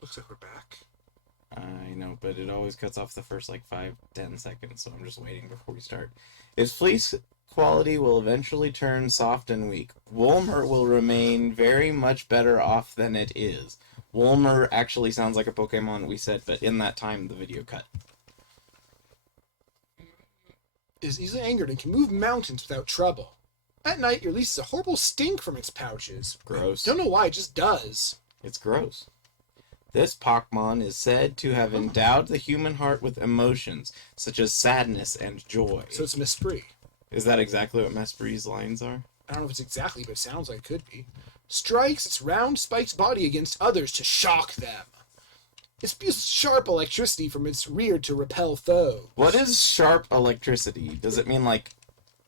Looks like we're back. I know, but it always cuts off the first like 5-10 seconds, so I'm just waiting before we start. Its fleece quality will eventually turn soft and weak. Woolmer will remain very much better off than it is. Woolmer actually sounds like a Pokemon we said, but in that time the video cut. It is easily angered and can move mountains without trouble. At night, it releases a horrible stink from its pouches. Gross. Don't know why, it just does. It's gross. This Pokemon is said to have endowed the human heart with emotions, such as sadness and joy. So it's Mesprit. Is that exactly what Mesprit's lines are? I don't know if it's exactly, but it sounds like it could be. Strikes its round spiked body against others to shock them. It spews sharp electricity from its rear to repel foes. What is sharp electricity? Does it mean like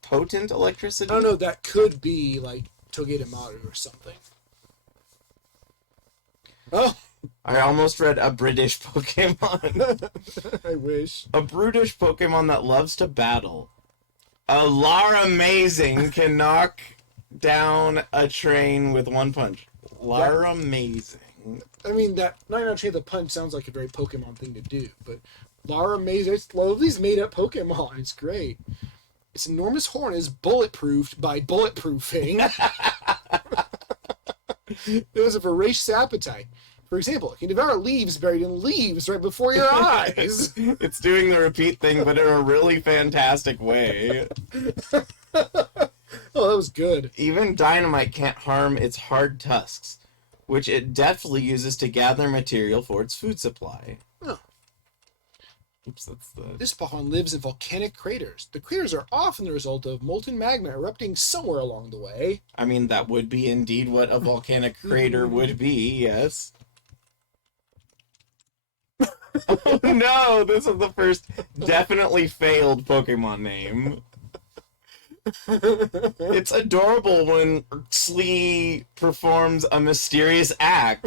potent electricity? I don't know, that could be like Togedemaru or something. Oh! I almost read a British Pokemon. I wish. A brutish Pokemon that loves to battle. A Laramazing can knock down a train with one punch. Laramazing. I mean, that 99 Chain of the Punch sounds like a very Pokemon thing to do, but Laramazing, I love these made up Pokemon. It's great. Its enormous horn is bulletproofed by bulletproofing. It has a voracious appetite. For example, it can devour leaves buried in leaves right before your eyes. It's doing the repeat thing, but in a really fantastic way. Oh, that was good. Even dynamite can't harm its hard tusks, which it deftly uses to gather material for its food supply. Oh. Oops, that's the... This Pokemon lives in volcanic craters. The craters are often the result of molten magma erupting somewhere along the way. I mean, that would be indeed what a volcanic crater would be, yes. Oh no, this is the first definitely failed Pokemon name. It's adorable when Slee performs a mysterious act.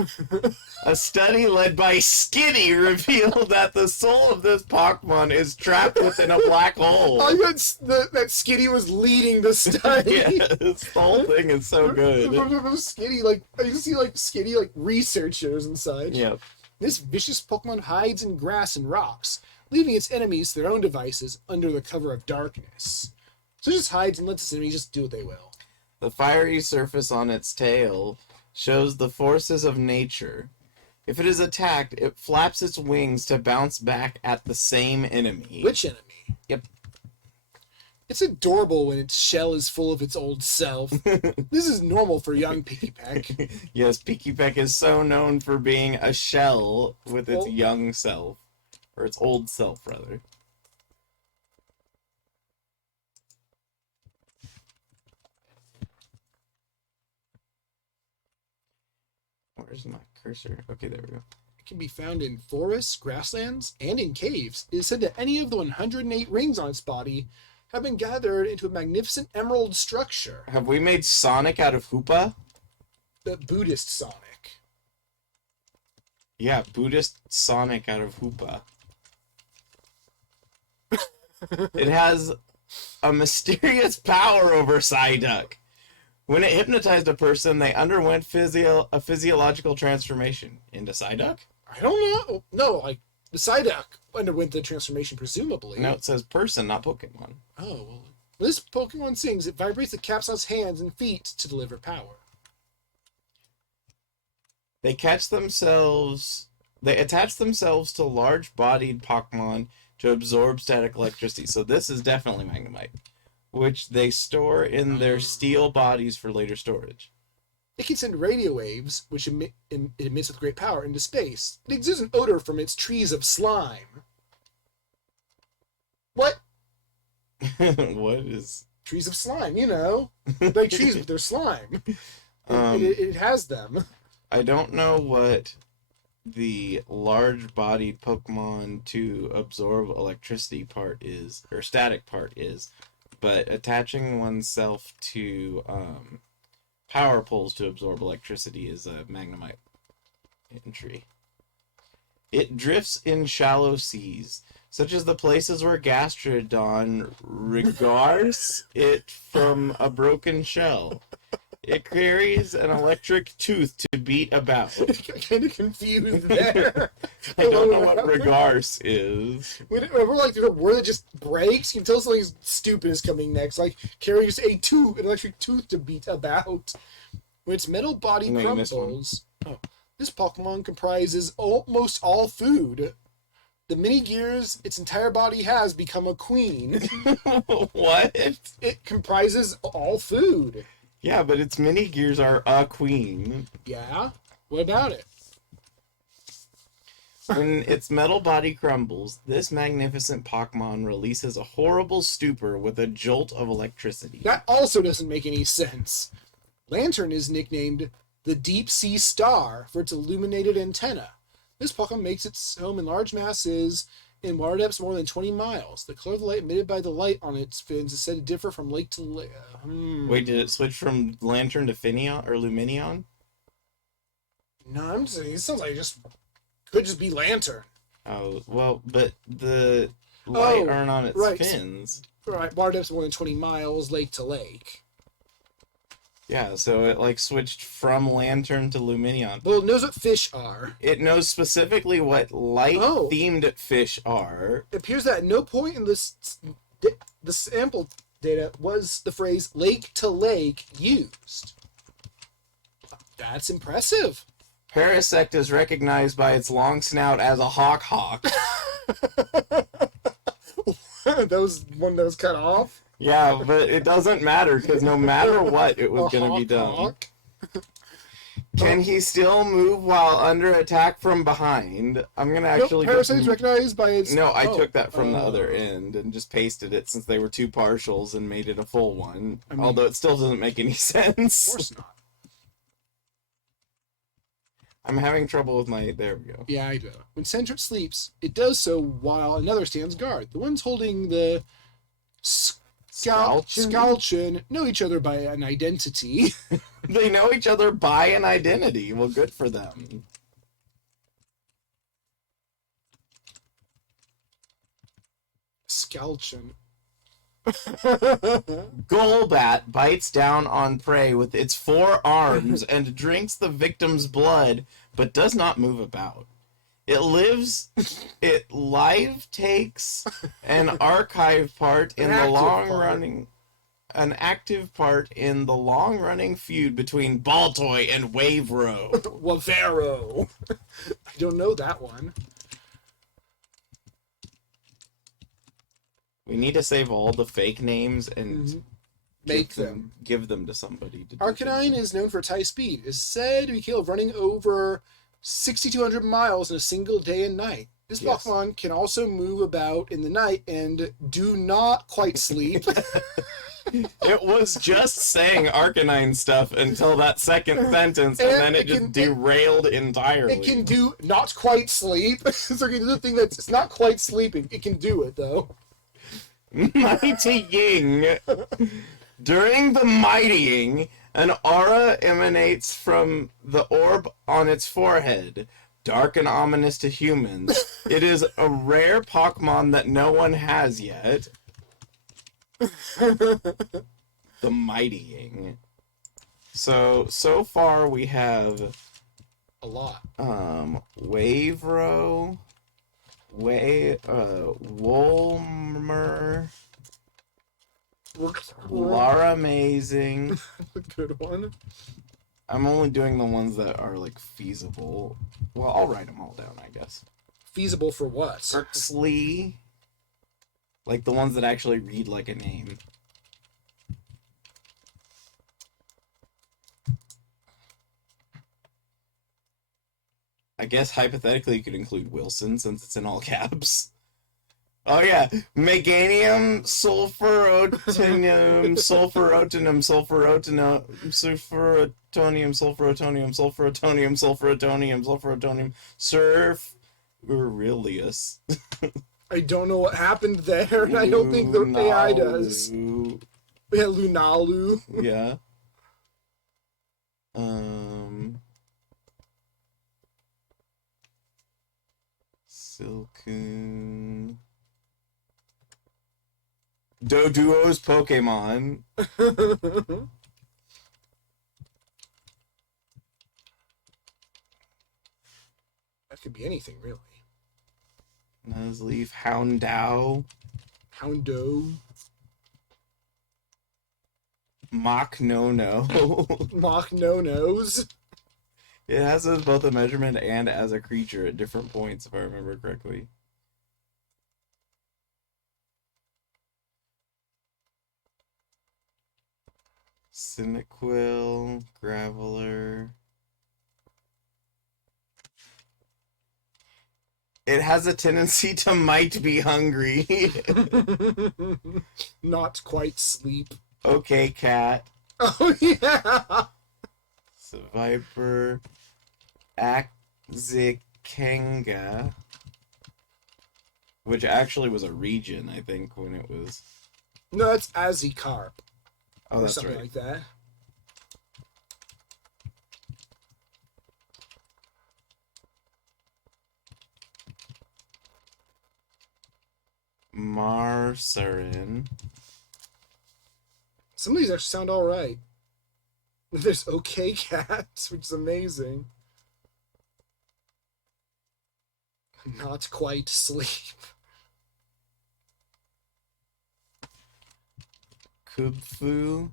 A study led by Skitty revealed that the soul of this Pokemon is trapped within a black hole. I thought that Skitty was leading the study. Yes, the whole thing is so good. Skitty, like, I can see, like, Skitty, like, researchers inside. Yep. This vicious Pokemon hides in grass and rocks, leaving its enemies to their own devices under the cover of darkness. So it just hides and lets its enemies just do what they will. The fiery surface on its tail shows the forces of nature. If it is attacked, it flaps its wings to bounce back at the same enemy. Which enemy? Yep. It's adorable when its shell is full of its old self. This is normal for young Pikipek. Yes, Pikipek is so known for being a shell with its young self. Or its old self, rather. Where's my cursor? Okay, there we go. It can be found in forests, grasslands, and in caves. It is said that any of the 108 rings on its body have been gathered into a magnificent emerald structure. Have we made Sonic out of Hoopa? The Buddhist Sonic. Yeah, Buddhist Sonic out of Hoopa. It has a mysterious power over Psyduck. When it hypnotized a person, they underwent a physiological transformation. Into Psyduck? I don't know. No, like, the Psyduck underwent the transformation, presumably. No, it says person, not Pokemon. Oh, well. When this Pokemon sings, it vibrates the capsule's hands and feet to deliver power. They attach themselves to large-bodied Pokemon to absorb static electricity. So this is definitely Magnemite, which they store in their steel bodies for later storage. It can send radio waves, which it emits with great power, into space. It exudes an odor from its trees of slime. What? What is... Trees of slime, you know. Like trees, but they're slime. It has them. I don't know what the large-bodied Pokemon to absorb electricity part is, or static part is, but attaching oneself to power poles to absorb electricity is a Magnemite entry. It drifts in shallow seas, such as the places where Gastrodon regards it from a broken shell. It carries an electric tooth to beat about. Kind of confused there. I don't know what regarse is. Whenever like there's a word that just breaks, you can tell something stupid is coming next. Like carries an electric tooth to beat about. When its metal body No, you missed one. crumbles, this Pokemon comprises almost all food. The mini gears its entire body has become a queen. What? It comprises all food. Yeah, but its mini gears are a queen. Yeah? What about it? When its metal body crumbles, this magnificent Pokemon releases a horrible stupor with a jolt of electricity. That also doesn't make any sense. Lantern is nicknamed the Deep Sea Star for its illuminated antenna. This Pokemon makes its home in large masses in water depths more than 20 miles. The color of the light emitted by the light on its fins is said to differ from lake to lake. Wait, did it switch from Lantern to Finneon or Luminion? No, I'm just saying, it sounds like it could just be Lantern. Oh, well, but the light aren't on its fins. Right, water depths more than 20 miles, lake to lake. Yeah, so it like switched from Lantern to Luminion. Well, it knows what fish are. It knows specifically what light-themed fish are. It appears that at no point in the sample data was the phrase lake to lake used. That's impressive. Parasect is recognized by its long snout as a hawk. That was one that was cut off. Yeah, but it doesn't matter because no matter what, it was going to be done. Can he still move while under attack from behind? I'm going to actually... Parasite is recognized by its... No, I took that from the other end and just pasted it since they were two partials and made it a full one. Although it still doesn't make any sense. Of course not. I'm having trouble with my... There we go. Yeah, I do. When Sentret sleeps, it does so while another stands guard. The ones holding the... Scalchin know each other by an identity. They know each other by an identity. Well, good for them. Scalchin. Golbat bites down on prey with its 4 arms and drinks the victim's blood, but does not move about. It takes an archive part in the long-running... An active part in the long-running feud between Baltoy and Wavero. Wavero. I don't know that one. We need to save all the fake names and give them to somebody. Arcanine is known for its high speed. It is said to be capable of running over 6,200 miles in a single day and night. This Pokemon can also move about in the night and do not quite sleep. It was just saying Arcanine stuff until that second sentence, and then it just derailed entirely. It can do not quite sleep. So it can do the thing that's it's not quite sleeping. It can do it, though. Mightying. During the mightying, an aura emanates from the orb on its forehead. Dark and ominous to humans. It is a rare Pokemon that no one has yet. The Mightying. So far we have a lot. Wavero, Woolmer, Lara Amazing. Good one. I'm only doing the ones that are like feasible. Well, I'll write them all down, I guess. Feasible for what? Kirksley. Like the ones that actually read like a name. I guess hypothetically you could include Wilson since it's in all caps. Oh yeah, Meganium, Sulfurotinium, Sulfurotinum, Sulfurotonium, Sulfurotonium, Surf Aurelius. I don't know what happened there, and I don't think the AI does. Yeah, Lunalu. Yeah. Silcoon. Doduo's Pokemon. That could be anything, really. Nuzleaf, Houndow, Houndo. Mach No. Mach no-nos. It has as both a measurement and as a creature at different points, if I remember correctly. Cyndaquil, Graveler. It has a tendency to might be hungry. Not quite sleep. Okay, cat. Oh, yeah! So Viper. Akzikenga. Which actually was a region, I think, when it was... No, that's Azikarp. Oh, Or that's something right. like that. Marcerin. Some of these actually sound alright. There's okay cats, which is amazing. Not quite sleep. Kubfu.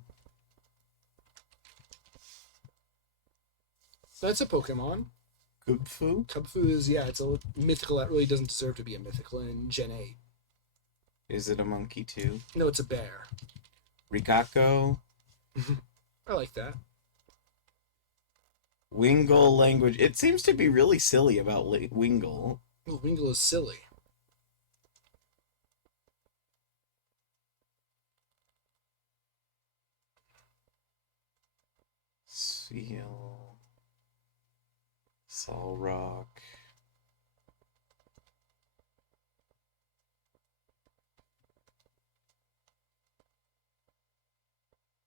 That's a Pokemon. Kubfu? Kubfu is, yeah, it's a mythical that really doesn't deserve to be a mythical in Gen 8. Is it a monkey too? No, it's a bear. Rikako. I like that. Wingle language. It seems to be really silly about Wingle. Well, Wingle is silly. Seal. Solrock.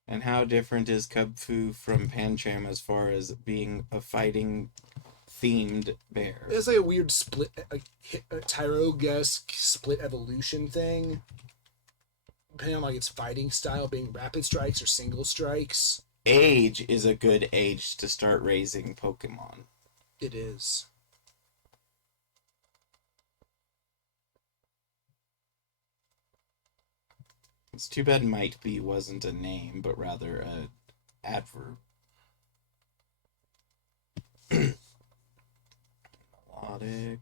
And how different is Kubfu from Pancham as far as being a fighting themed bear? It's like a weird split, a Tyrogue-esque split evolution thing. Depending on like its fighting style, being rapid strikes or single strikes. Age is a good age to start raising Pokemon. It is. It's too bad might be wasn't a name, but rather a adverb. Melodic.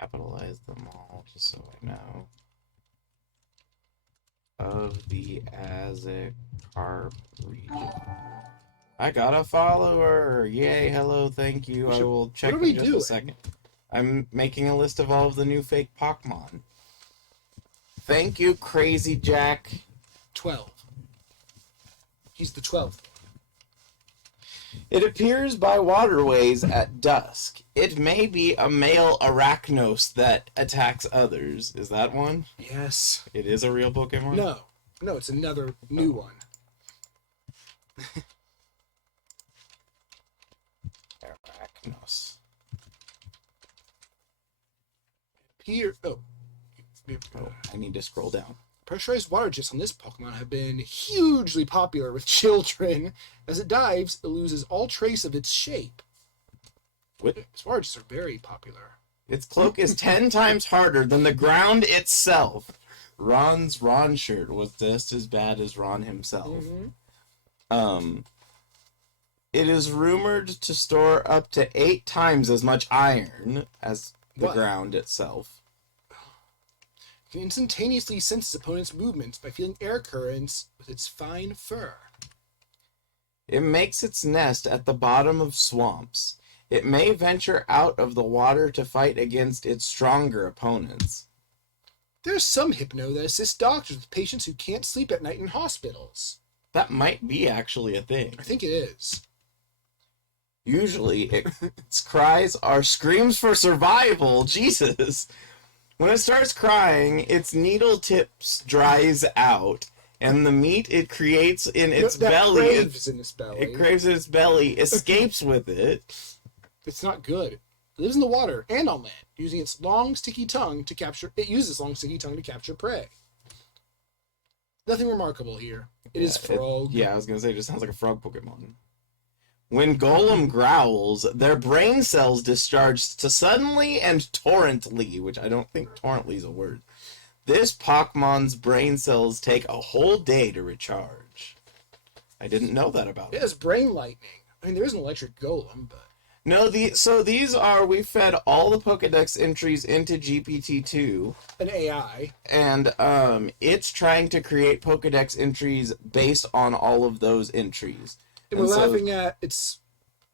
Capitalize them all, just so I know. Of the Azikarp region. I got a follower! Yay, hello, thank you. I will check what are we in just doing? a second. I'm making a list of all of the new fake Pokemon. Thank you, Crazy Jack. 12. He's the 12th. It appears by waterways at dusk. It may be a male Arachnos that attacks others. Is that one? Yes. It is a real Pokemon? No. No, it's another new one. Arachnos. Here. Oh. Oh, I need to scroll down. Pressurized water jets on this Pokemon have been hugely popular with children. As it dives, it loses all trace of its shape. What? Its water jets are very popular. Its cloak is 10 times harder than the ground itself. Ron's Ron shirt was just as bad as Ron himself. Mm-hmm. It is rumored to store up to 8 times as much iron as the What? ground itself. It can instantaneously sense its opponent's movements by feeling air currents with its fine fur. It makes its nest at the bottom of swamps. It may venture out of the water to fight against its stronger opponents. There's some Hypno that assists doctors with patients who can't sleep at night in hospitals. That might be actually a thing. I think it is. Usually, its cries are screams for survival. Jesus. When it starts crying, its needle tips dries out, and the meat it creates in its that belly, craves in its belly. it craves in its belly, escapes with it. It's not good. It lives in the water and on land, using its long, sticky tongue to capture. It uses long, sticky tongue to capture prey. Nothing remarkable here. It is frog. Yeah, I was gonna say, it just sounds like a frog Pokemon. When Golem growls, their brain cells discharge to suddenly and torrently, which I don't think torrently is a word. This Pokemon's brain cells take a whole day to recharge. I didn't know that about It it. has brain lightning. I mean, there is an electric golem, but No, these are, we fed all the Pokedex entries into GPT-2, an AI. and it's trying to create Pokedex entries based on all of those entries. And we're laughing at it's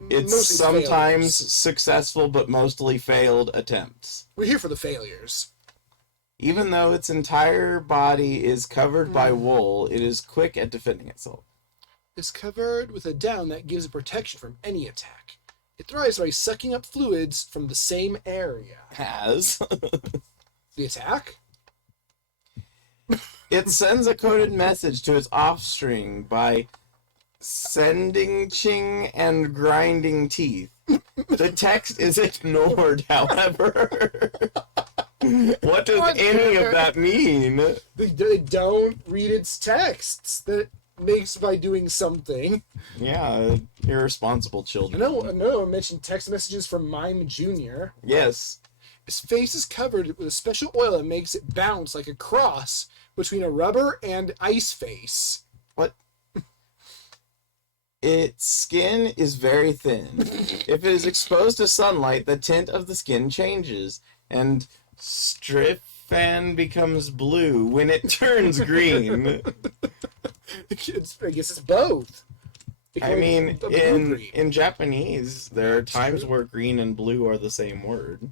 mostly sometimes failures. successful but mostly failed attempts. We're here for the failures. Even though its entire body is covered by wool, it is quick at defending itself. It's covered with a down that gives it protection from any attack. It thrives by sucking up fluids from the same area. Has. The attack? It sends a coded message to its offspring by sending ching and grinding teeth. The text is ignored, however. What does any of that mean? They don't read its texts that it makes by doing something. Yeah, irresponsible I children. know I mentioned text messages from Mime Jr. Yes. His face is covered with a special oil that makes it bounce like a cross between a rubber and ice face. What? Its skin is very thin. If it is exposed to sunlight, the tint of the skin changes, and Striffan becomes blue when it turns green. I guess it's both. It can I be mean, a blue-green. in Japanese, there are times where green and blue are the same word.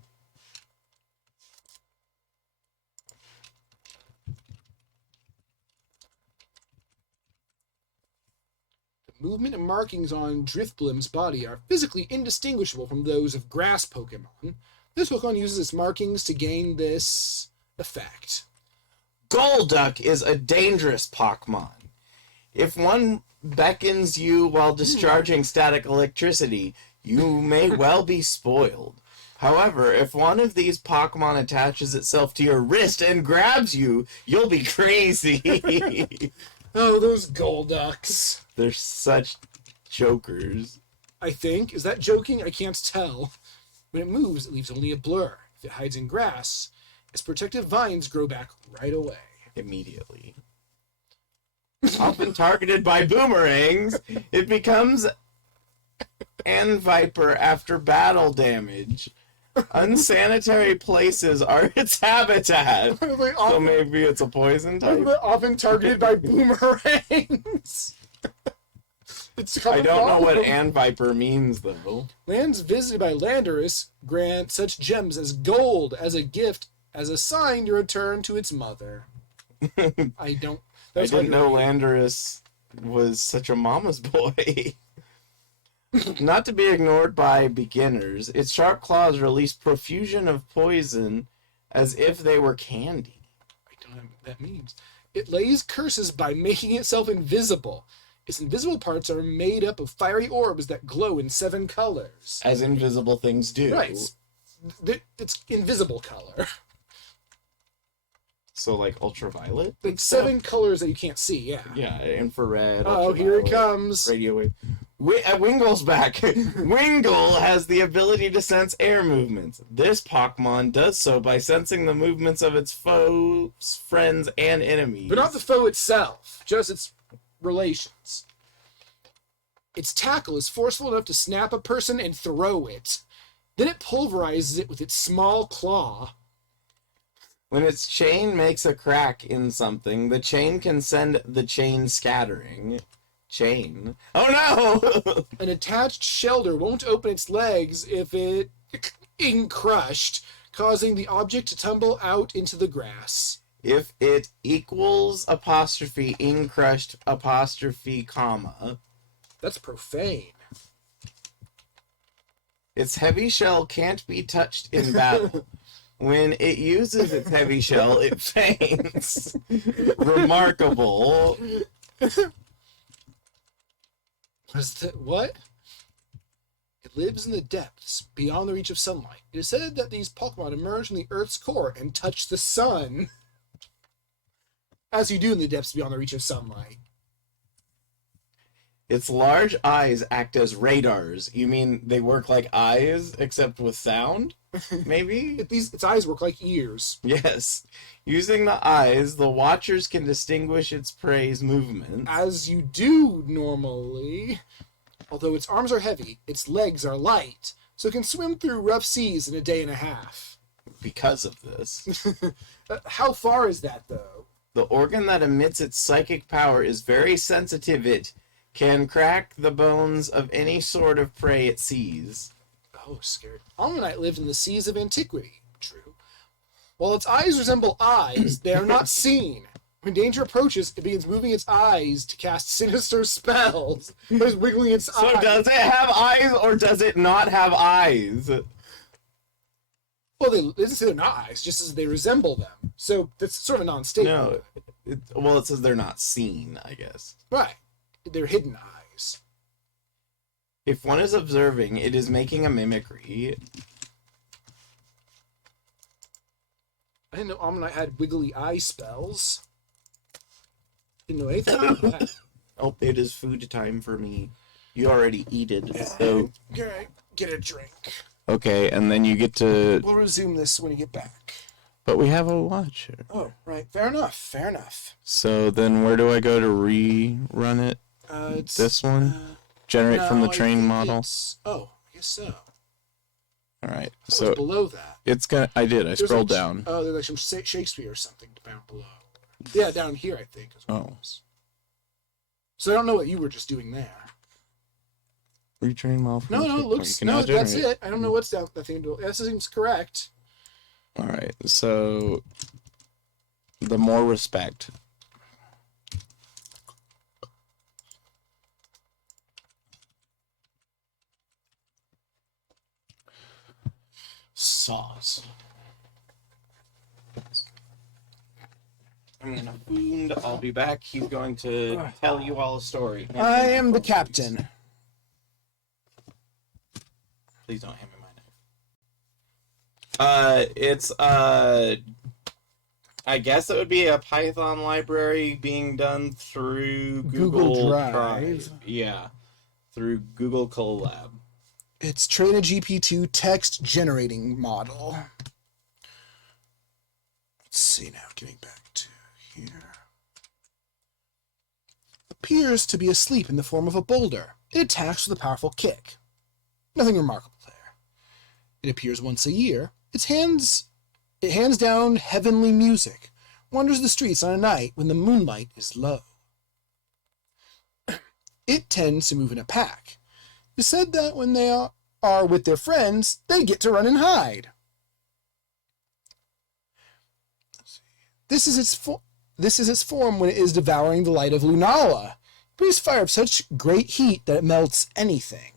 Movement and markings on Drifblim's body are physically indistinguishable from those of grass Pokemon. This Pokemon uses its markings to gain this effect. Golduck is a dangerous Pokemon. If one beckons you while discharging static electricity, you may well be spoiled. However, if one of these Pokemon attaches itself to your wrist and grabs you, you'll be crazy. Oh, those Golducks. They're such jokers. I think. Is that joking? I can't tell. When it moves, it leaves only a blur. If it hides in grass, its protective vines grow back right away. Immediately. Often targeted by boomerangs, it becomes an viper after battle damage. Unsanitary places are its habitat. So maybe it's a poison type. Often targeted by boomerangs. I don't know what an viper means though. Lands visited by Landorus grant such gems as gold as a gift as a sign to return to its mother. I didn't know Landorus was such a mama's boy. Not to be ignored by beginners, its sharp claws release profusion of poison as if they were candy. I don't know what that means. It lays curses by making itself invisible. Its invisible parts are made up of fiery orbs that glow in 7 colors. As invisible things do. Right. It's invisible color. So like ultraviolet? Like 7 colors that you can't see, yeah. Yeah, infrared. Oh, here it comes. Radio wave. Wingle's back. Wingle has the ability to sense air movements. This Pokemon does so by sensing the movements of its foes, friends, and enemies. But not the foe itself, just its relations. Its tackle is forceful enough to snap a person and throw it. Then it pulverizes it with its small claw. When its chain makes a crack in something, the chain can send the chain scattering. Chain. Oh no! An attached shelter won't open its legs if it crushed, causing the object to tumble out into the grass. If it equals apostrophe crushed apostrophe comma. That's profane. Its heavy shell can't be touched in battle. When it uses its heavy shell, it faints. Remarkable. What? It lives in the depths, beyond the reach of sunlight. It is said that these Pokemon emerge from the Earth's core and touch the sun. As you do in the depths beyond the reach of sunlight. Its large eyes act as radars. You mean they work like eyes, except with sound? Maybe? Its eyes work like ears. Yes. Using the eyes, the watchers can distinguish its prey's movements. As you do normally. Although its arms are heavy, its legs are light, so it can swim through rough seas in a day and a half. Because of this. How far is that, though? The organ that emits its psychic power is very sensitive. It can crack the bones of any sort of prey it sees. Oh, scary. Almanite lived in the seas of antiquity. True. While its eyes resemble eyes, they are not seen. When danger approaches, it begins moving its eyes to cast sinister spells. It is wiggling its eyes. So does it have eyes or does it not have eyes? Well, it doesn't say they're not eyes, just as they resemble them. So that's sort of a non-statement. No, it says they're not seen, I guess. Right. They're hidden eyes. If one is observing, it is making a mimicry. I didn't know Ammonite had wiggly eye spells. Didn't know anything about that. Oh, it is food time for me. You already eated, so... Get a drink. Okay, and then you get to... We'll resume this when you get back. But we have a watcher. Oh, right. Fair enough. Fair enough. So then where do I go to rerun it? It's this one? Generate from the train model? Oh, I guess so. Alright, So it was below that. it's gonna... I did, I scrolled down. Oh, there's like some Shakespeare or something down below. Yeah, down here, I think. Is what it was. So I don't know what you were just doing there. Retrain model. No, it looks... No, that's it. I don't know what's down that thing. That seems correct. Alright, so... The more respect. Sauce. I'm gonna food. I'll be back. He's going to tell you all a story. I am the captain. Please don't hand me my knife. It's I guess it would be a Python library being done through Google Drive. Yeah, through Google Colab. It's train a GPT text generating model. Let's see now, getting back to here. Appears to be asleep in the form of a boulder. It attacks with a powerful kick. Nothing remarkable there. It appears once a year. It hands down heavenly music, wanders the streets on a night when the moonlight is low. It tends to move in a pack. It's said that when they are with their friends, they get to run and hide. This is its form when it is devouring the light of Lunala. It breathes fire of such great heat that it melts anything.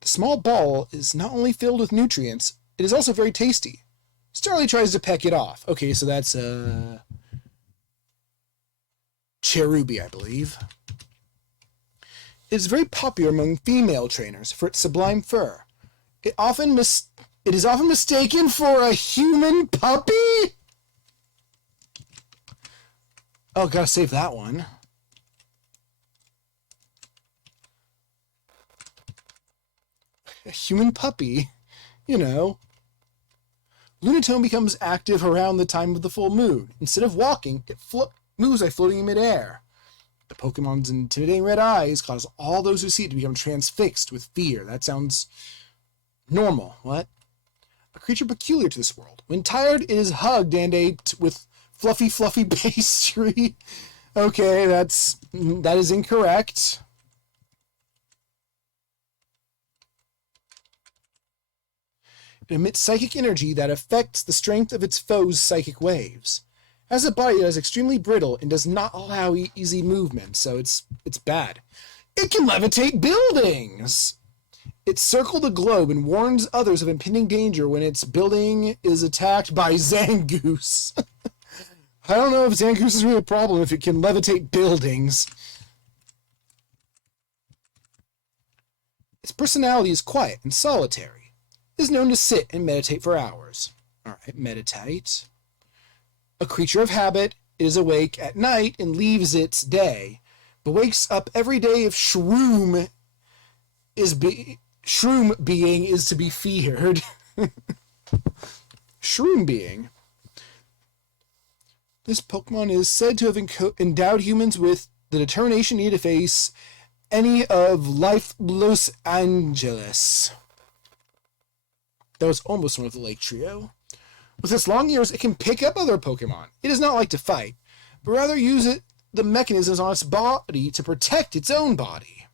The small ball is not only filled with nutrients, it is also very tasty. Starly tries to peck it off. Okay, so that's Cherubi, I believe. It is very popular among female trainers for its sublime fur. It is often mistaken for a human puppy? Oh, gotta save that one. A human puppy, you know. Lunatone becomes active around the time of the full moon. Instead of walking, it moves by floating in midair. The Pokemon's intimidating red eyes cause all those who see it to become transfixed with fear. That sounds normal. What? A creature peculiar to this world. When tired, it is hugged and ate with fluffy pastry. Okay, that is incorrect. It emits psychic energy that affects the strength of its foe's psychic waves. As a body that is extremely brittle and does not allow easy movement, so it's bad. It can levitate buildings! It circles the globe and warns others of impending danger when its building is attacked by Zangoose. I don't know if Zangoose is really a problem if it can levitate buildings. Its personality is quiet and solitary. It is known to sit and meditate for hours. Alright, meditate. A creature of habit, it is awake at night and leaves its day, but wakes up every day if shroom being is to be feared. Shroom being. This Pokemon is said to have endowed humans with the determination needed to face any of life Los Angeles. That was almost one of the Lake Trio. With its long ears, it can pick up other Pokemon. It does not like to fight, but rather use the mechanisms on its body to protect its own body.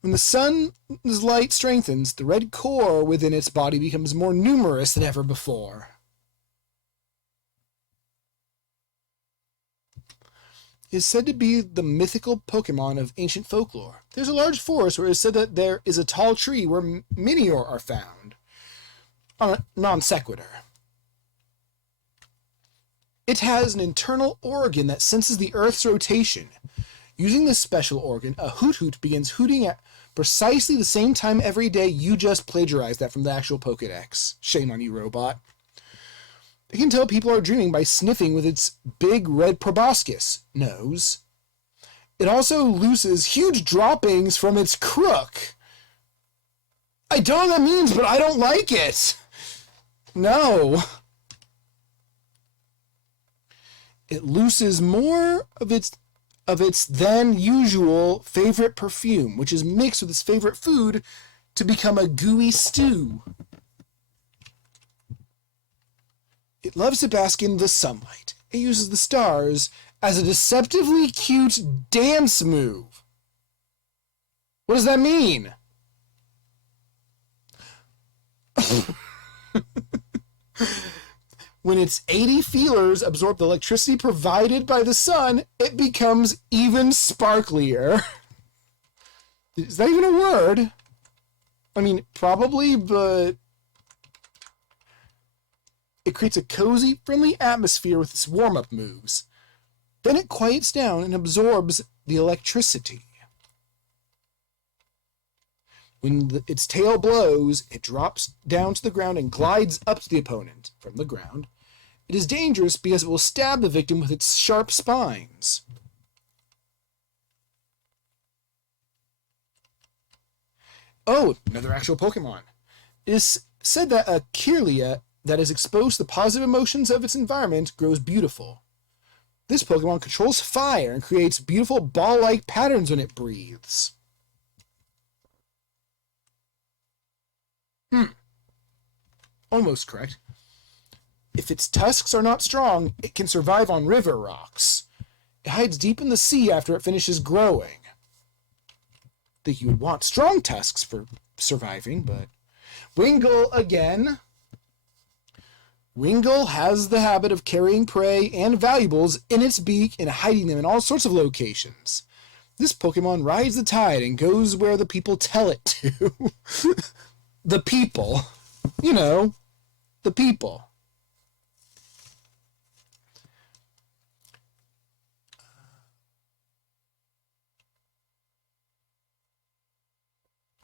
When the sun's light strengthens, the red core within its body becomes more numerous than ever before. It is said to be the mythical Pokemon of ancient folklore. There's a large forest where it is said that there is a tall tree where Minior are found. On a non sequitur. It has an internal organ that senses the Earth's rotation. Using this special organ, a hoot-hoot begins hooting at precisely the same time every day. You just plagiarized that from the actual Pokedex. Shame on you, robot. It can tell people are dreaming by sniffing with its big red proboscis nose. It also looses huge droppings from its crook. I don't know what that means, but I don't like it. No. It looses more of its than usual favorite perfume, which is mixed with its favorite food to become a gooey stew. It loves to bask in the sunlight. It uses the stars as a deceptively cute dance move. What does that mean? When its 80 feelers absorb the electricity provided by the sun, it becomes even sparklier. Is that even a word? I mean, probably, but it creates a cozy, friendly atmosphere with its warm-up moves. Then it quiets down and absorbs the electricity. When its tail blows, it drops down to the ground and glides up to the opponent from the ground. It is dangerous because it will stab the victim with its sharp spines. Oh, another actual Pokemon. It is said that a Kirlia that is exposed to the positive emotions of its environment grows beautiful. This Pokemon controls fire and creates beautiful ball-like patterns when it breathes. Almost correct. If its tusks are not strong, it can survive on river rocks. It hides deep in the sea after it finishes growing. I think you would want strong tusks for surviving, but... Wingull again. Wingull has the habit of carrying prey and valuables in its beak and hiding them in all sorts of locations. This Pokemon rides the tide and goes where the people tell it to. The people. You know, the people.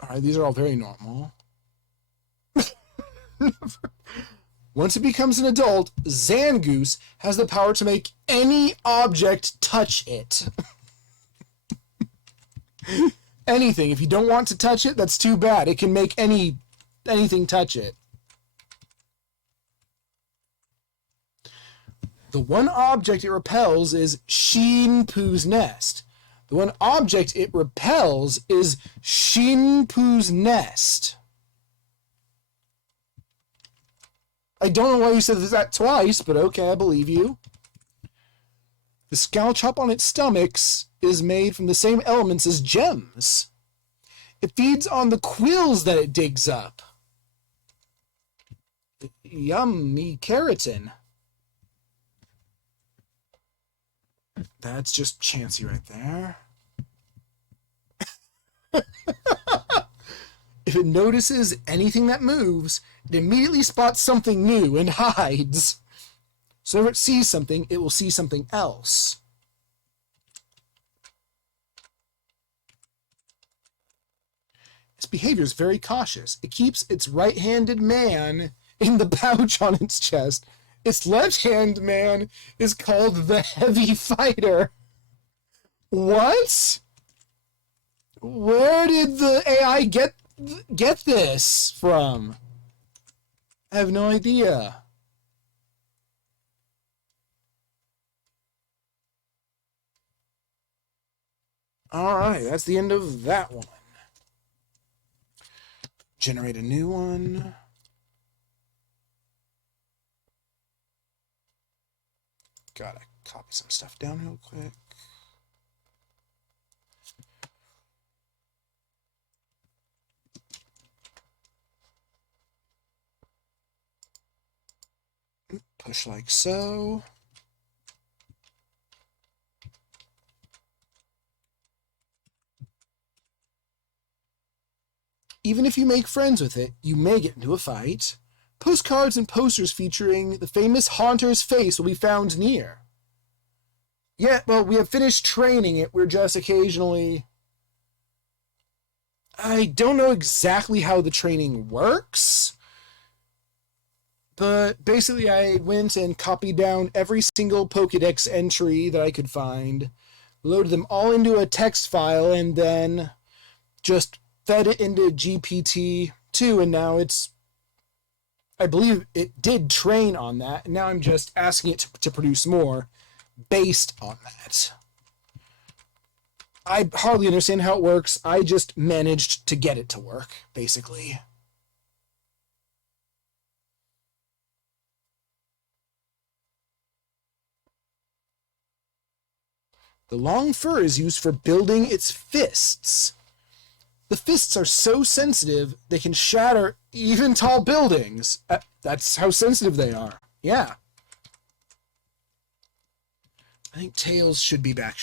Alright, these are all very normal. Once it becomes an adult, Zangoose has the power to make any object touch it. Anything. If you don't want to touch it, that's too bad. It can make anything touch it. The one object it repels is Shinpu's nest. The one object it repels is Shinpu's nest. I don't know why you said that twice, but okay, I believe you. The Scalchop on its stomach is made from the same elements as gems. It feeds on the quills that it digs up. Yummy keratin. That's just Chansey right there. If it notices anything that moves, it immediately spots something new and hides. So if it sees something, it will see something else. Its behavior is very cautious. It keeps its right-handed man in the pouch on its chest. Its left-hand man is called the heavy fighter. What? Where did the AI get this from? I have no idea. All right, that's the end of that one. Generate a new one. Gotta copy some stuff down real quick. Push like so. Even if you make friends with it, you may get into a fight. Postcards and posters featuring the famous haunter's face will be found near. Yeah, well, we have finished training it. We're just occasionally... I don't know exactly how the training works, but basically I went and copied down every single Pokédex entry that I could find, loaded them all into a text file, and then just fed it into GPT-2, and now it's... I believe it did train on that, and now I'm just asking it to produce more based on that. I hardly understand how it works. I just managed to get it to work, basically. The long fur is used for building its fists. The fists are so sensitive, they can shatter even tall buildings. That's how sensitive they are. Yeah. I think Tails should be back